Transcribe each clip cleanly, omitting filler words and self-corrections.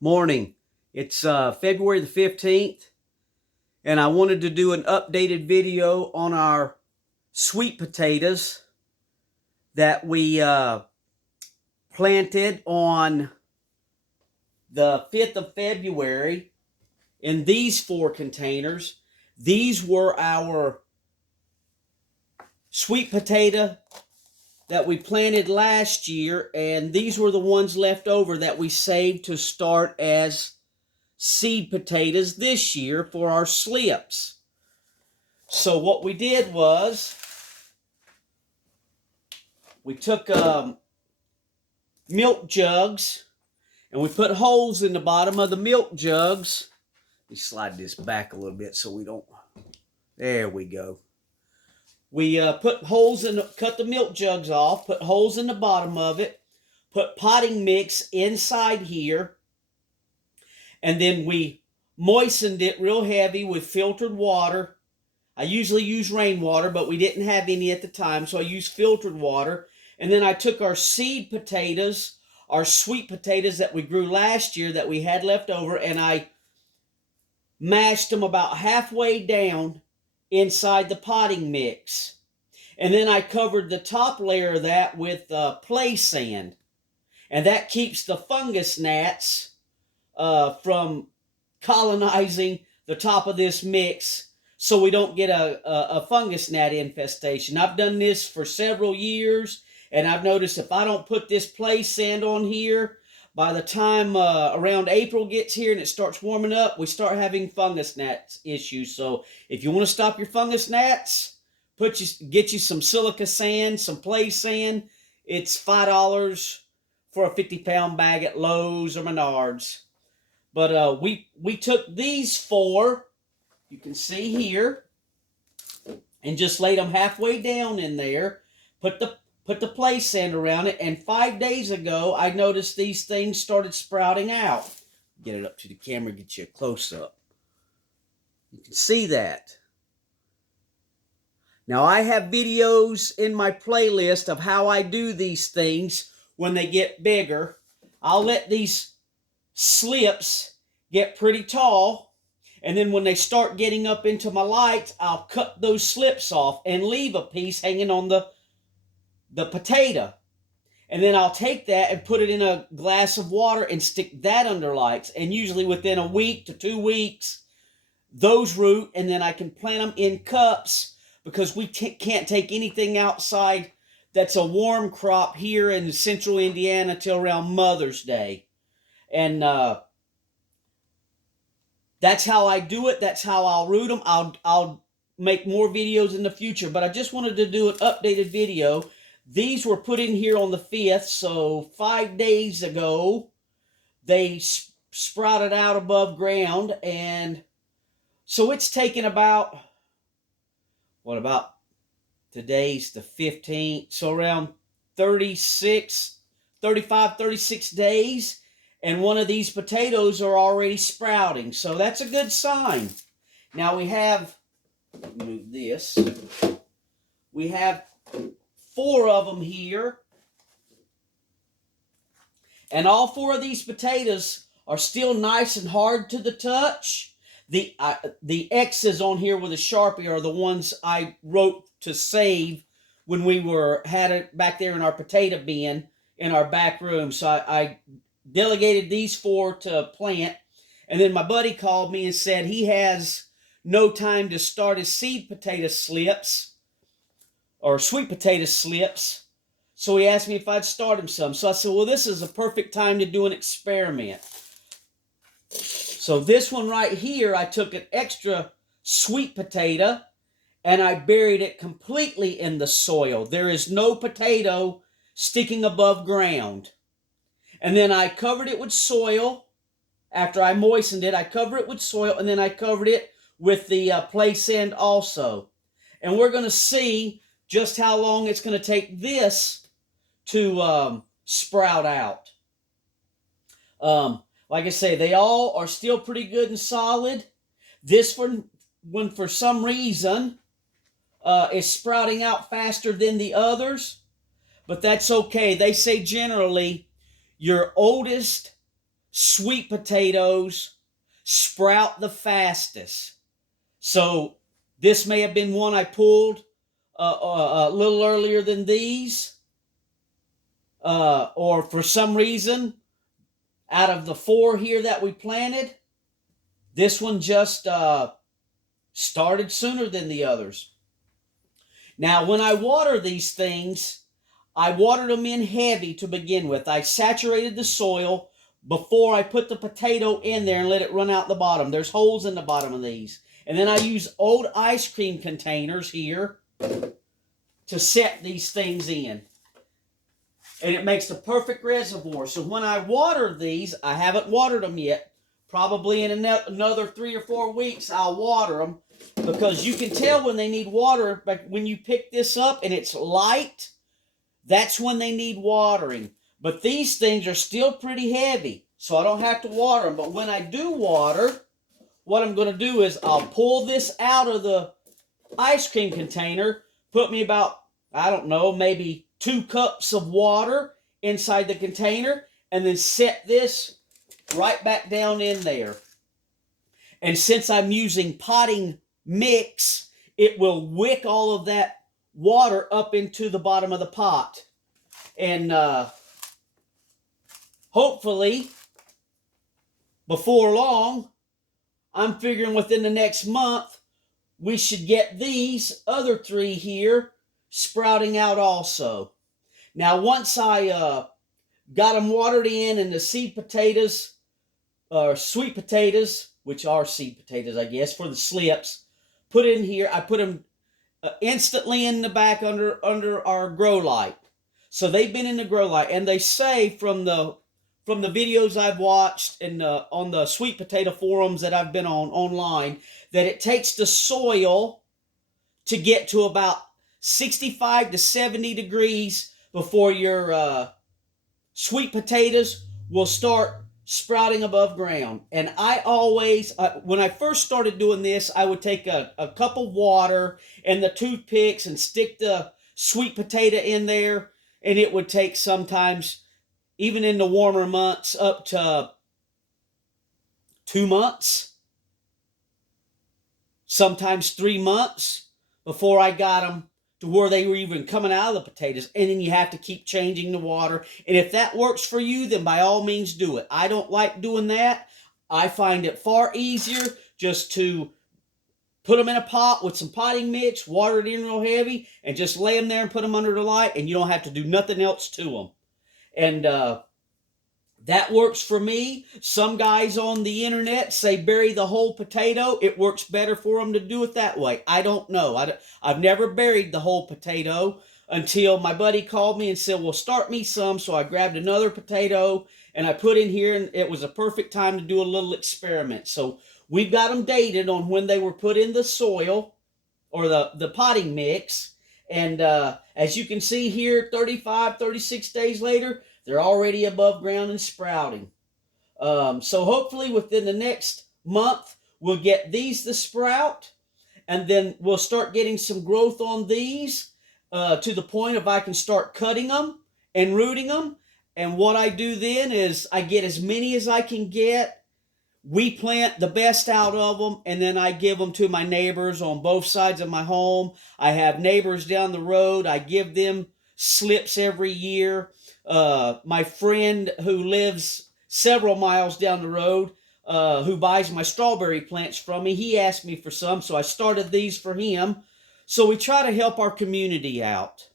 Morning. It's February the 15th, and I wanted to do an updated video on our sweet potatoes that we planted on the 5th of February in these 4 containers. These were our sweet potato that we planted last year, and these were the ones left over that we saved to start as seed potatoes this year for our slips. So what we did was we took milk jugs and we put holes in the bottom of the milk jugs. Let me slide this back a little bit so we don't. There we go. We put holes in, cut the milk jugs off, put holes in the bottom of it, put potting mix inside here, and then we moistened it real heavy with filtered water. I usually use rainwater, but we didn't have any at the time, so I used filtered water. And then I took our seed potatoes, our sweet potatoes that we grew last year that we had left over, and I mashed them about halfway down inside the potting mix. And then I covered the top layer of that with play sand. And that keeps the fungus gnats from colonizing the top of this mix, so we don't get a fungus gnat infestation. I've done this for several years, and I've noticed if I don't put this play sand on here, by the time around April gets here and it starts warming up, we start having fungus gnat issues. So if you want to stop your fungus gnats, get you some silica sand, some play sand. It's $5 for a 50-pound bag at Lowe's or Menards. But we took these 4, you can see here, and just laid them halfway down in there, put the play sand around it, and 5 days ago I noticed these things started sprouting out. Get it up to the camera, get you a close-up. You can see that. Now I have videos in my playlist of how I do these things when they get bigger. I'll let these slips get pretty tall, and then when they start getting up into my lights, I'll cut those slips off and leave a piece hanging on the potato. And then I'll take that and put it in a glass of water and stick that under lights. And usually within a week to 2 weeks, those root, and then I can plant them in cups, because we can't take anything outside that's a warm crop here in central Indiana till around Mother's Day. And that's how I do it. That's how I'll root them. I'll make more videos in the future, but I just wanted to do an updated video. These were put in here on the 5th, so 5 days ago they sprouted out above ground, and so it's taken about, today's the 15th, so around 35, 36 days, and one of these potatoes are already sprouting, so that's a good sign. Now we have, move this, we have 4 of them here, and all 4 of these potatoes are still nice and hard to the touch. The X's on here with a Sharpie are the ones I wrote to save when we had it back there in our potato bin in our back room. So I delegated these 4 to plant, and then my buddy called me and said he has no time to start his seed potato slips or sweet potato slips, so he asked me if I'd start him some. So I said, well, this is a perfect time to do an experiment. So this one right here, I took an extra sweet potato and I buried it completely in the soil. There is no potato sticking above ground. And then I covered it with soil. After I moistened it, I covered it with soil, and then I covered it with the play sand also. And we're going to see just how long it's going to take this to sprout out. Like I say, they all are still pretty good and solid. This one for some reason, is sprouting out faster than the others, but that's okay. They say generally your oldest sweet potatoes sprout the fastest. So this may have been one I pulled a little earlier than these, or for some reason, out of the 4 here that we planted, this one just started sooner than the others. Now, when I water these things, I watered them in heavy to begin with. I saturated the soil before I put the potato in there and let it run out the bottom. There's holes in the bottom of these. And then I use old ice cream containers here to set these things in. And it makes the perfect reservoir. So when I water these, I haven't watered them yet. Probably in another 3 or 4 weeks, I'll water them. Because you can tell when they need water. But when you pick this up and it's light, that's when they need watering. But these things are still pretty heavy, so I don't have to water them. But when I do water, what I'm going to do is I'll pull this out of the ice cream container, put me about, I don't know, maybe 2 cups of water inside the container, and then set this right back down in there. And since I'm using potting mix, it will wick all of that water up into the bottom of the pot. And hopefully, before long, I'm figuring within the next month, we should get these other 3 here sprouting out also. Now, once I got them watered in and the seed potatoes, or sweet potatoes, which are seed potatoes, I guess, for the slips, put in here, I put them instantly in the back under our grow light. So they've been in the grow light, and they say from the videos I've watched and on the sweet potato forums that I've been on online, that it takes the soil to get to about 65 to 70 degrees before your sweet potatoes will start sprouting above ground. And I always, when I first started doing this, I would take a cup of water and the toothpicks and stick the sweet potato in there, and it would take sometimes, even in the warmer months, up to 2 months, sometimes 3 months before I got them to where they were even coming out of the potatoes. And then you have to keep changing the water. And if that works for you, then by all means do it. I don't like doing that. I find it far easier just to put them in a pot with some potting mix, water it in real heavy, and just lay them there and put them under the light, and you don't have to do nothing else to them. And that works for me. Some guys on the internet say bury the whole potato. It works better for them to do it that way. I don't know. I've never buried the whole potato until my buddy called me and said, well, start me some. So I grabbed another potato and I put in here, and it was a perfect time to do a little experiment. So we've got them dated on when they were put in the soil or the potting mix. And as you can see here, 35, 36 days later, they're already above ground and sprouting. So hopefully within the next month, we'll get these to sprout. And then we'll start getting some growth on these to the point of I can start cutting them and rooting them. And what I do then is I get as many as I can get. We plant the best out of them, and then I give them to my neighbors on both sides of my home. I have neighbors down the road. I give them slips every year. My friend who lives several miles down the road, who buys my strawberry plants from me, he asked me for some, so I started these for him. So we try to help our community out.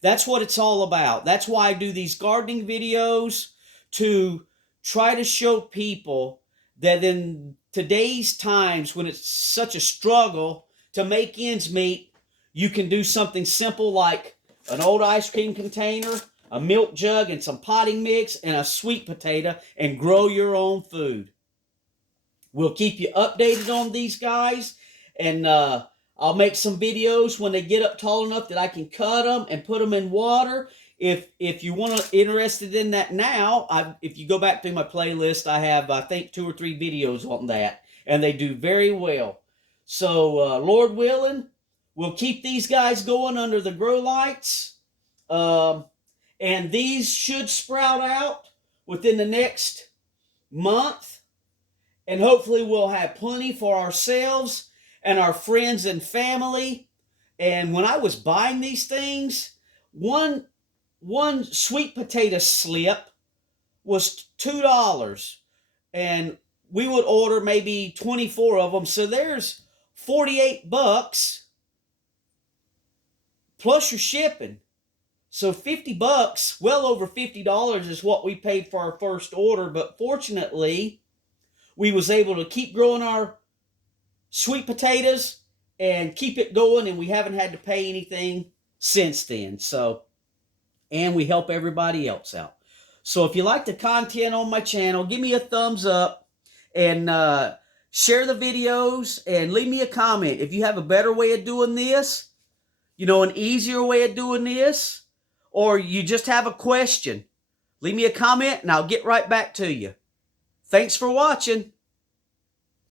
That's what it's all about. That's why I do these gardening videos, to try to show people that in today's times, when it's such a struggle to make ends meet, you can do something simple like an old ice cream container, a milk jug, and some potting mix, and a sweet potato, and grow your own food. We'll keep you updated on these guys, and I'll make some videos when they get up tall enough that I can cut them and put them in water. If you want to interested in that now, if you go back through my playlist, I have, I think, 2 or 3 videos on that, and they do very well. So, Lord willing, we'll keep these guys going under the grow lights, and these should sprout out within the next month. And hopefully we'll have plenty for ourselves and our friends and family. And when I was buying these things, one sweet potato slip was $2. And we would order maybe 24 of them. So there's 48 bucks plus your shipping. So 50 bucks, well over $50 is what we paid for our first order. But fortunately, we was able to keep growing our sweet potatoes and keep it going, and we haven't had to pay anything since then. So, and we help everybody else out. So if you like the content on my channel, give me a thumbs up and share the videos and leave me a comment. If you have a better way of doing this, you know, an easier way of doing this, or you just have a question, leave me a comment and I'll get right back to you. Thanks for watching.